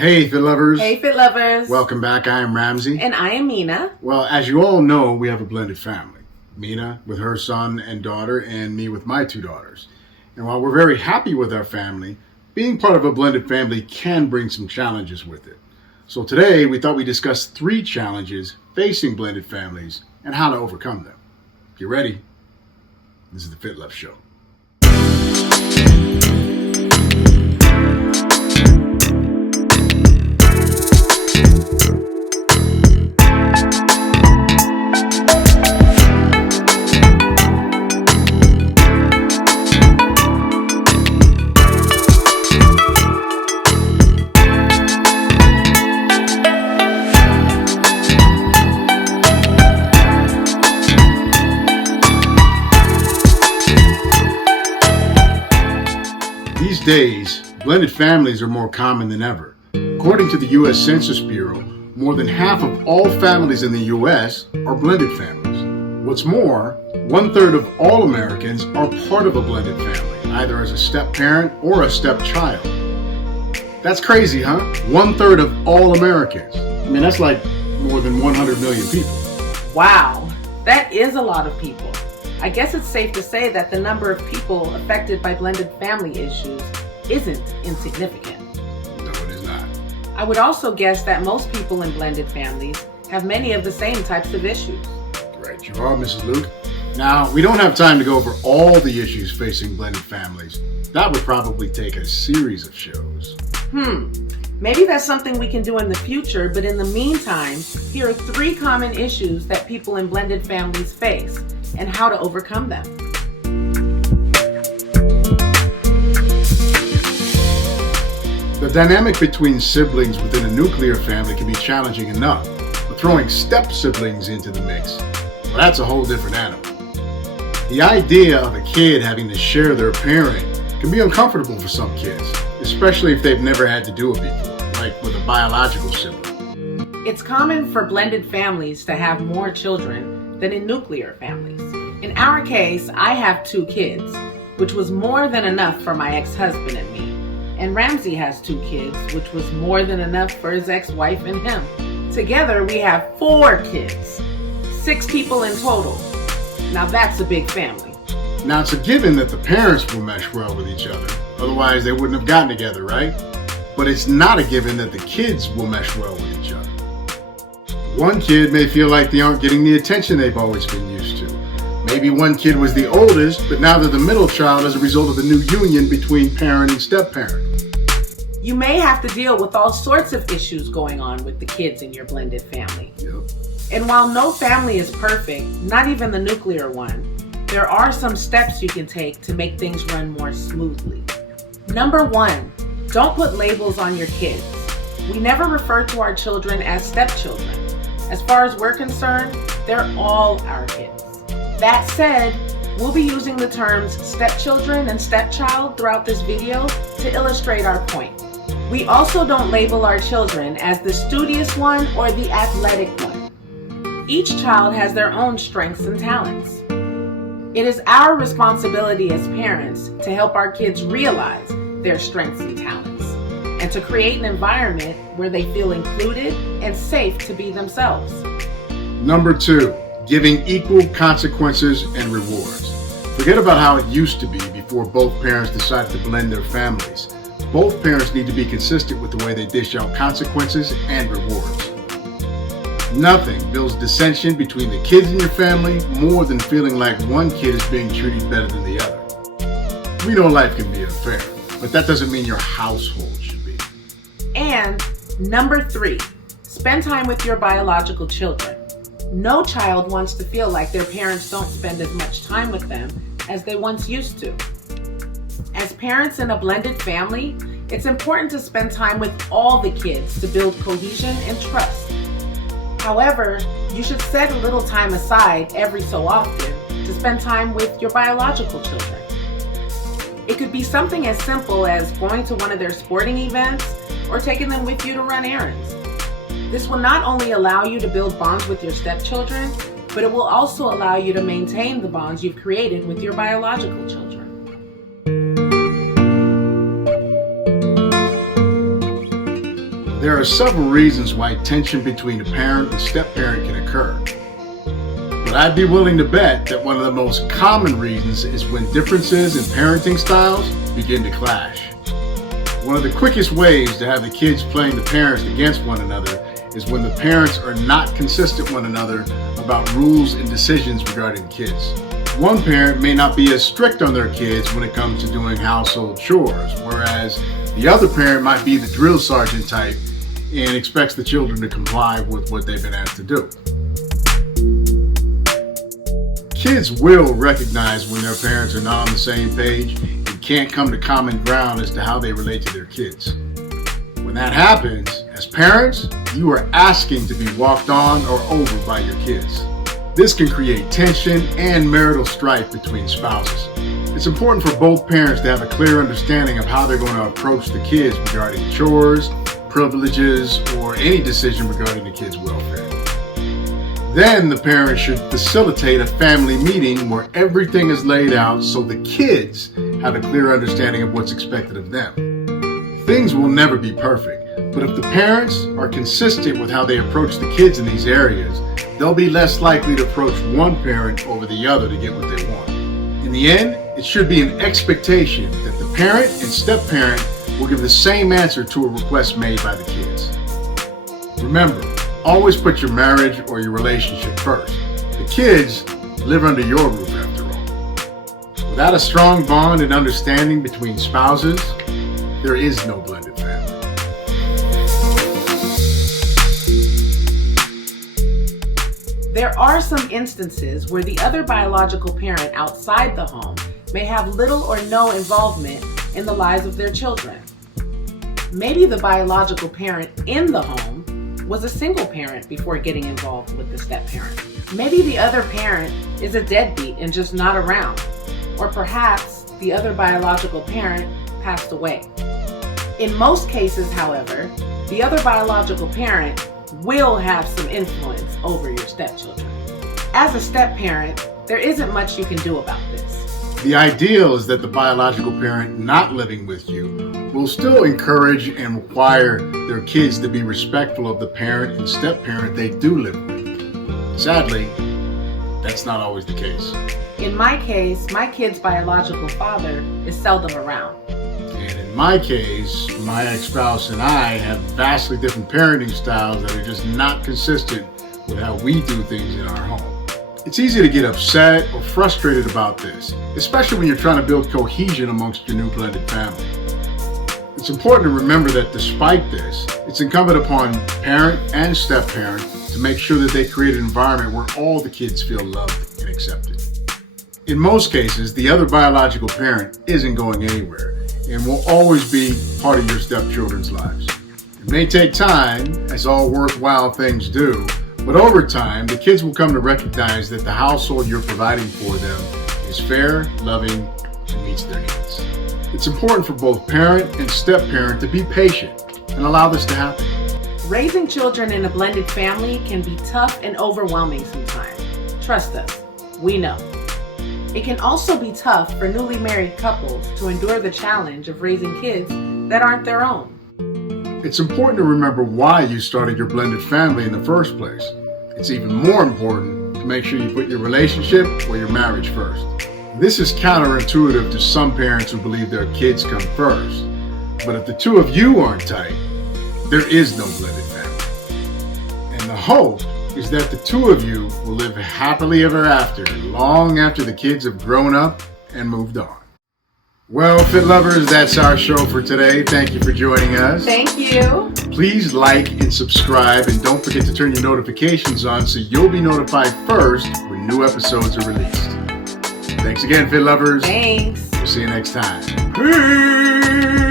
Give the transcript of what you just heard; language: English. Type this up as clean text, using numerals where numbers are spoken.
Hey, FitLovers. Hey, FitLovers. Welcome back. I am Ramsey. And I am Mina. Well, as you all know, we have a blended family. Mina with her son and daughter, and me with my two daughters. And while we're very happy with our family, being part of a blended family can bring some challenges with it. So today, we thought we'd discuss 3 challenges facing blended families and how to overcome them. Get ready. This is the FitLove Show. These days, blended families are more common than ever. According to the U.S. Census Bureau, more than half of all families in the U.S. are blended families. What's more, 1/3 of all Americans are part of a blended family, either as a step-parent or a step-child. That's crazy, huh? 1/3 of all Americans. I mean, that's like more than 100 million people. Wow, that is a lot of people. I guess it's safe to say that the number of people affected by blended family issues isn't insignificant. No, it is not. I would also guess that most people in blended families have many of the same types of issues. Right, you are, Mrs. Luke. Now, we don't have time to go over all the issues facing blended families. That would probably take a series of shows. Maybe that's something we can do in the future, but in the meantime, here are 3 common issues that people in blended families face and how to overcome them. The dynamic between siblings within a nuclear family can be challenging enough, but throwing step-siblings into the mix, well, that's a whole different animal. The idea of a kid having to share their parent can be uncomfortable for some kids, especially if they've never had to do it before, like with a biological sibling. It's common for blended families to have more children than in nuclear families. In our case, I have 2 kids, which was more than enough for my ex-husband and me. And Ramsey has 2 kids, which was more than enough for his ex-wife and him. Together, we have 4 kids, 6 people in total. Now that's a big family. Now, it's a given that the parents will mesh well with each other, otherwise they wouldn't have gotten together, right? But it's not a given that the kids will mesh well with each other. One kid may feel like they aren't getting the attention they've always been used to. Maybe one kid was the oldest, but now they're the middle child as a result of the new union between parent and step-parent. You may have to deal with all sorts of issues going on with the kids in your blended family. Yep. And while no family is perfect, not even the nuclear one, there are some steps you can take to make things run more smoothly. Number 1, don't put labels on your kids. We never refer to our children as stepchildren. As far as we're concerned, they're all our kids. That said, we'll be using the terms stepchildren and stepchild throughout this video to illustrate our point. We also don't label our children as the studious one or the athletic one. Each child has their own strengths and talents. It is our responsibility as parents to help our kids realize their strengths and talents, and to create an environment where they feel included and safe to be themselves. Number 2, giving equal consequences and rewards. Forget about how it used to be before both parents decided to blend their families. Both parents need to be consistent with the way they dish out consequences and rewards. Nothing builds dissension between the kids in your family more than feeling like one kid is being treated better than the other. We know life can be unfair, but that doesn't mean your household should be. And number 3, spend time with your biological children. No child wants to feel like their parents don't spend as much time with them as they once used to. As parents in a blended family, it's important to spend time with all the kids to build cohesion and trust. However, you should set a little time aside every so often to spend time with your biological children. It could be something as simple as going to one of their sporting events or taking them with you to run errands. This will not only allow you to build bonds with your stepchildren, but it will also allow you to maintain the bonds you've created with your biological children. There are several reasons why tension between a parent and step-parent can occur. But I'd be willing to bet that one of the most common reasons is when differences in parenting styles begin to clash. One of the quickest ways to have the kids playing the parents against one another is when the parents are not consistent with one another about rules and decisions regarding the kids. One parent may not be as strict on their kids when it comes to doing household chores, whereas the other parent might be the drill sergeant type and expects the children to comply with what they've been asked to do. Kids will recognize when their parents are not on the same page and can't come to common ground as to how they relate to their kids. When that happens, as parents, you are asking to be walked on or over by your kids. This can create tension and marital strife between spouses. It's important for both parents to have a clear understanding of how they're going to approach the kids regarding chores, privileges, or any decision regarding the kids' welfare. Then the parent should facilitate a family meeting where everything is laid out so the kids have a clear understanding of what's expected of them. Things will never be perfect, but if the parents are consistent with how they approach the kids in these areas, they'll be less likely to approach one parent over the other to get what they want. In the end, it should be an expectation that the parent and step-parent will give the same answer to a request made by the kids. Remember, always put your marriage or your relationship first. The kids live under your roof after all. Without a strong bond and understanding between spouses, there is no blended family. There are some instances where the other biological parent outside the home may have little or no involvement in the lives of their children. Maybe the biological parent in the home was a single parent before getting involved with the step-parent. Maybe the other parent is a deadbeat and just not around. Or perhaps the other biological parent passed away. In most cases, however, the other biological parent will have some influence over your stepchildren. As a step-parent, there isn't much you can do about this. The ideal is that the biological parent not living with you will still encourage and require their kids to be respectful of the parent and step-parent they do live with. Sadly, that's not always the case. In my case, my kid's biological father is seldom around. And in my case, my ex-spouse and I have vastly different parenting styles that are just not consistent with how we do things in our home. It's easy to get upset or frustrated about this, especially when you're trying to build cohesion amongst your new blended family. It's important to remember that despite this, it's incumbent upon parent and step-parent to make sure that they create an environment where all the kids feel loved and accepted. In most cases, the other biological parent isn't going anywhere and will always be part of your stepchildren's lives. It may take time, as all worthwhile things do, but over time, the kids will come to recognize that the household you're providing for them is fair, loving, and meets their needs. It's important for both parent and step-parent to be patient and allow this to happen. Raising children in a blended family can be tough and overwhelming sometimes. Trust us, we know. It can also be tough for newly married couples to endure the challenge of raising kids that aren't their own. It's important to remember why you started your blended family in the first place. It's even more important to make sure you put your relationship or your marriage first. This is counterintuitive to some parents who believe their kids come first. But if the two of you aren't tight, there is no blended family. And the hope is that the two of you will live happily ever after, long after the kids have grown up and moved on. Well, Fit Lovers, that's our show for today. Thank you for joining us. Thank you. Please like and subscribe, and don't forget to turn your notifications on so you'll be notified first when new episodes are released. Thanks again, Fit Lovers. Thanks. We'll see you next time. Peace.